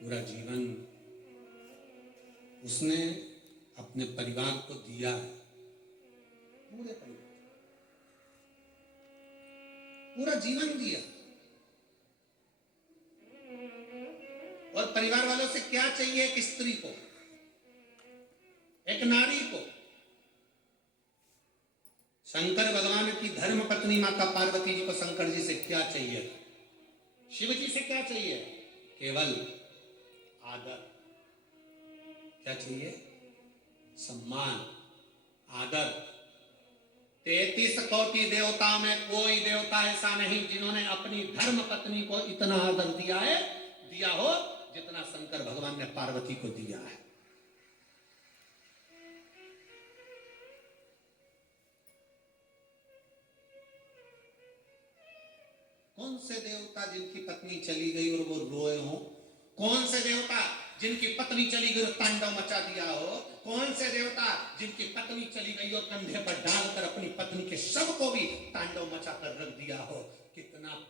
पूरा जीवन उसने अपने परिवार को दिया है, पूरे परिवार, पूरा जीवन दिया। और परिवार वालों से क्या चाहिए एक स्त्री को, एक नारी को? शंकर भगवान की धर्म पत्नी माता पार्वती जी को शंकर जी से क्या चाहिए? शिव जी से क्या चाहिए? केवल आदर। क्या चाहिए? सम्मान, आदर। 33 कोटि देवता में कोई देवता ऐसा नहीं जिन्होंने अपनी धर्म पत्नी को इतना आदर दिया हो जितना शंकर भगवान ने पार्वती को दिया है। कौन से देवता जिनकी पत्नी चली गई और वो रोए हो? कौन से देवता जिनकी पत्नी चली गई और तांडव मचा दिया हो? कौन से देवता जिनकी पत्नी चली गई और कंधे पर डालकर अपनी पत्नी के शव को भी तांडव मचा कर रख दिया हो? कितना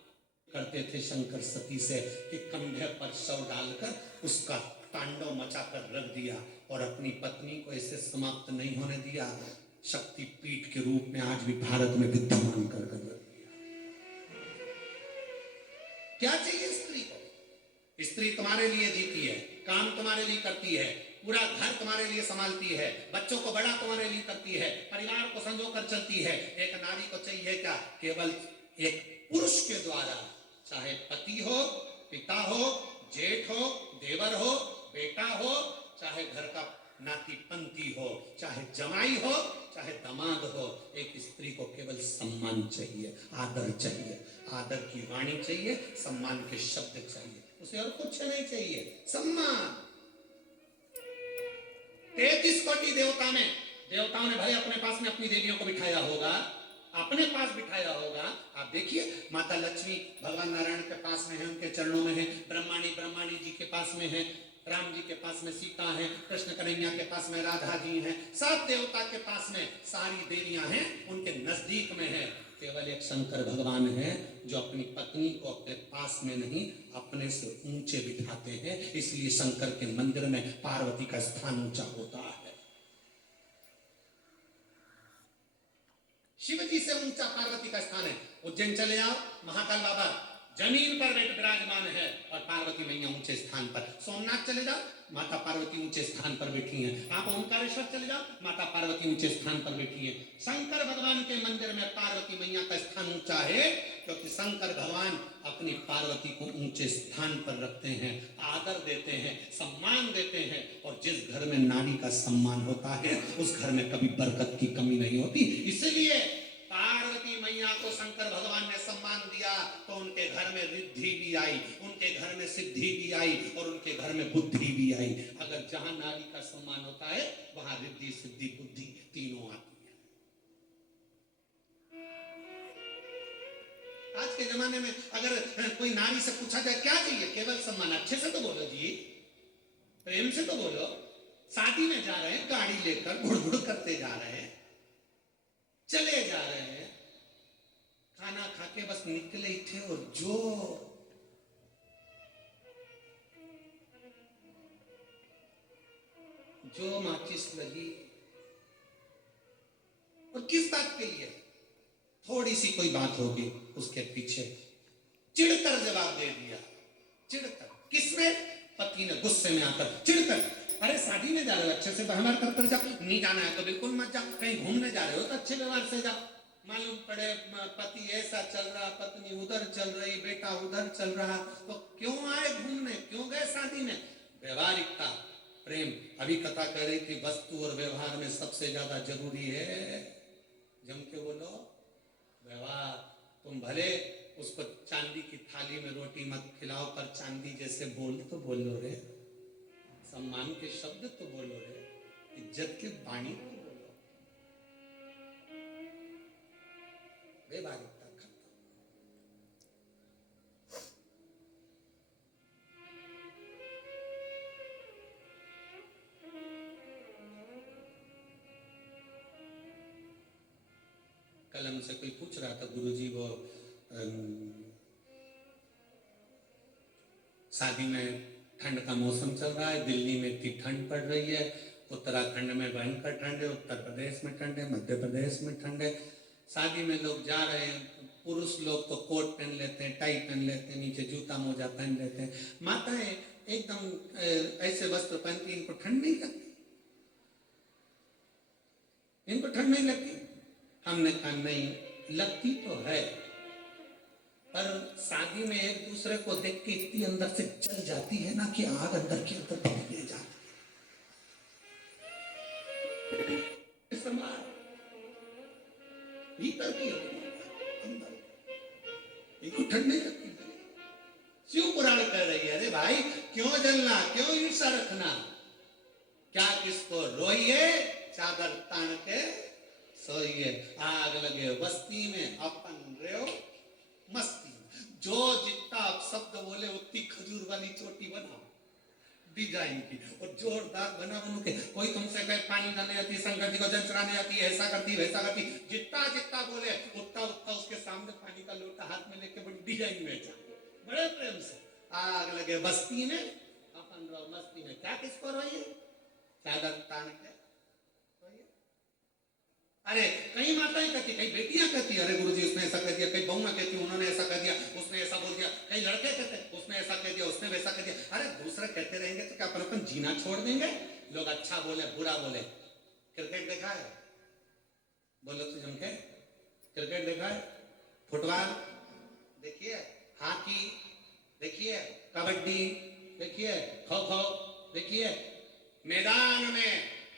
करते थे शंकर सती से कि कंधे पर शव डालकर उसका तांडव मचा कर रख दिया और अपनी पत्नी को ऐसे समाप्त नहीं होने दिया। शक्ति पीठ के रूप में आज भी भारत में विद्यमान कर रख दिया। क्या चाहिए स्त्री को? स्त्री तुम्हारे लिए जीती है, काम तुम्हारे लिए करती है, पूरा घर तुम्हारे लिए संभालती है, बच्चों को बड़ा तुम्हारे लिए करती है, परिवार को संजोकर चलती है। एक नारी को चाहिए क्या? केवल एक पुरुष के द्वारा, चाहे पति हो, पिता हो, जेठ हो, देवर हो, बेटा हो, चाहे घर का नाती पंथी हो, चाहे जमाई हो, चाहे दामाद हो, एक स्त्री को केवल सम्मान चाहिए, आदर चाहिए, आदर की वाणी चाहिए, सम्मान के शब्द चाहिए, उसे और कुछ नहीं चाहिए। सम्मान। 33 कोटि देवता में देवताओं ने भाई अपने पास में अपनी देवियों को बिठाया होगा, अपने पास बिठाया होगा। आप देखिए, माता लक्ष्मी भगवान नारायण के पास में है, उनके चरणों में है। ब्रह्माणी जी के पास में है, राम जी के पास में सीता है, कृष्ण कन्हैया के पास में राधा जी हैं, 7 देवता के पास में सारी देवियां हैं, उनके नजदीक में है। केवल एक शंकर भगवान है जो अपनी पत्नी को अपने पास में नहीं, अपने से ऊंचे बिठाते हैं। इसलिए शंकर के मंदिर में पार्वती का स्थान ऊंचा होता है। शिव जी से ऊंचा पार्वती का स्थान है। उज्जैन चले जाओ, महाकाल बाबा जमीन पर विराजमान है और पार्वती मैया ऊंचे स्थान पर। सोमनाथ चले जाओ, माता पार्वती ऊंचे स्थान पर बैठी हैं। आप ओंकारेश्वर चले जाओ, माता पार्वती ऊंचे स्थान पर बैठी हैं। शंकर भगवान के मंदिर में पार्वती मैया का स्थान ऊंचा है क्योंकि शंकर भगवान अपनी पार्वती को ऊंचे स्थान पर रखते हैं, आदर देते हैं, सम्मान देते हैं। और जिस घर में नारी का सम्मान होता है उस घर में कभी बरकत की कमी नहीं होती। इसलिए पार्वती मैया को शंकर भगवान ने सम्मान दिया तो उनके घर में रिद्धि भी आई, उनके घर में सिद्धि भी आई और उनके घर में बुद्धि भी आई। अगर जहां नारी का सम्मान होता है वहां रिद्धि, सिद्धि, बुद्धि तीनों आती है। आज के जमाने में अगर कोई नारी से पूछा जाए क्या चाहिए, केवल सम्मान। अच्छे से तो बोलो जी, प्रेम से तो बोलो। शादी में जा रहे हैं, गाड़ी लेकर घुड़ करते जा रहे हैं, चले जा रहे हैं, खाना खा के बस निकले ही थे और जो माचिस लगी। और किस बात के लिए? थोड़ी सी कोई बात होगी, उसके पीछे चिढ़कर जवाब दे दिया। चिढ़कर किसने? पति ने गुस्से में आकर चिढ़कर। अरे शादी में जा रहे हो, अच्छे से व्यवहार कर जाओ। नहीं जाना है तो बिल्कुल मत जाओ। कहीं घूमने जा रहे हो तो अच्छे व्यवहार से जाओ। मालूम पड़े पति ऐसा चल रहा, पत्नी उधर चल रही, बेटा उधर चल रहा, तो क्यों आए घूमने, क्यों गए शादी में? व्यवहारिकता, प्रेम। अभी कथा कह रही थी वस्तु और व्यवहार में सबसे ज्यादा जरूरी है, जम के बोलो, व्यवहार। तुम भले उसको चांदी की थाली में रोटी मत खिलाओ पर चांदी जैसे बोल तो बोलो रे, सम्मान के शब्द तो बोलो रे, इज्जत के वाणी तो बोलो। व्यवहारिकता खत्म। कल हमसे कोई पूछ रहा था, गुरुजी वो शादी में ठंड का मौसम चल रहा है, दिल्ली में इतनी ठंड पड़ रही है, उत्तराखंड में भयंकर ठंड है, उत्तर प्रदेश में ठंड है, मध्य प्रदेश में ठंड है। शादी में लोग जा रहे हैं, पुरुष लोग तो कोट पहन लेते हैं, टाई पहन लेते हैं, नीचे जूता मोजा पहन लेते हैं। माताएं एकदम ऐसे वस्त्र पहनती, इनको ठंड नहीं लगती, इनको ठंड नहीं लगती। हमने कहा नहीं, लगती तो है, पर शादी में एक दूसरे को देख के इतनी अंदर से जल जाती है ना कि आग अंदर के अंदर भड़कने जाती है। भीतर की अंदर इनको ठंड नहीं लगती। शिव पुराण कह रही है, अरे भाई क्यों जलना, क्यों ईर्षा रखना, क्या किसको रोइए, चादर तान के सोइए। आग लगे बस्ती में, अपन रहो मस्ती। जो जितना शब्द बोले उतनी खजूर वाली चोटी बनाओ डिजाइन की, और जोरदार बना बनू के। कोई तुमसे कहे पानी डालने आती, शंकर जी को जल चढ़ाने आती, ऐसा करती वैसा करती, जितना जितना बोले उतना उतना उसके सामने पानी का लोटा हाथ में लेके बड़ी डिजाइन में जा, बड़े प्रेम से। आग लगे बस्ती में, अपन रहो मस्ती में। क्या किसको रोइए, चादर तान के रोइए। अरे कई माताएं कहती, कई बेटियां कहती, अरे गुरुजी उसने ऐसा कह दिया, कई बहुएं कहती उन्होंने ऐसा कह दिया, उसने ऐसा बोल दिया, कई लड़के कहते उसने ऐसा कह दिया, उसने वैसा कह दिया। अरे दूसरे कहते रहेंगे तो क्या अपन जीना छोड़ देंगे? लोग अच्छा बोले बुरा बोले। क्रिकेट देखा है? बोलो तो जम के। क्रिकेट देखा है? फुटबॉल देखिए, हॉकी देखिए, कबड्डी देखिए, खो खो देखिए। मैदान में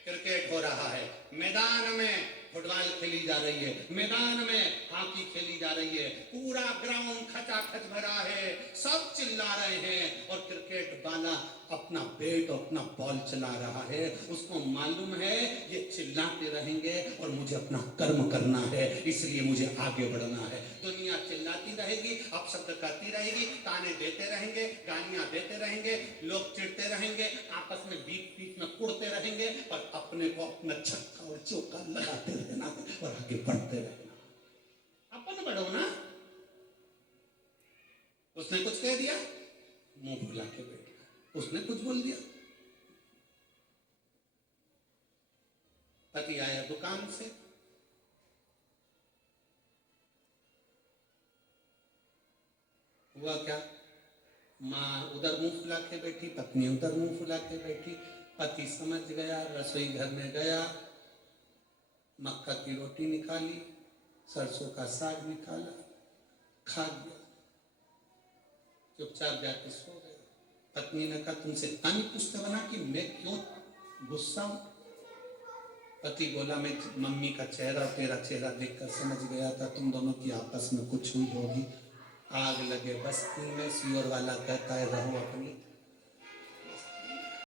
क्रिकेट हो रहा है, मैदान में फुटबॉल खेली जा रही है, मैदान में हॉकी खेली जा रही है, पूरा ग्राउंड खचाखच भरा है, सब चिल्ला रहे हैं, और क्रिकेट वाला अपना बैट और अपना बॉल चला रहा है। उसको मालूम है ये चिल्लाते रहेंगे और मुझे अपना कर्म करना है, इसलिए मुझे आगे बढ़ना है। दुनिया चिल्लाती रहेगी, अपशब्द करती रहेगी, ताने देते रहेंगे, गालियां देते रहेंगे, लोग चिढ़ते रहेंगे, आपस में बीच बीच में कुड़ते रहेंगे, पर अपने को अपना छक्का और चौका लगाते रहना और आगे बढ़ते रहना। अपन बढ़ो ना। उसने कुछ कह दिया, मुंह फुला के बैठ गया, उसने कुछ बोल दिया। पति आया दुकान से, हुआ क्या, माँ उधर मुंह फुला के बैठी, पत्नी उधर मुंह फुला के बैठी। पति समझ गया, रसोई घर में गया, मक्का की रोटी निकाली, सरसों का साग निकाला, खा लिया, चुपचाप जाके सो गए। पत्नी ने कहा तुमसे पानी पूछते बना कि मैं क्यों गुस्सा हूं? पति बोला मैं मम्मी का चेहरा, तेरा चेहरा देखकर समझ गया था तुम दोनों की आपस में कुछ हुई होगी। आग लगे बस्ती में, सियोर वाला कहता है रहो अपनी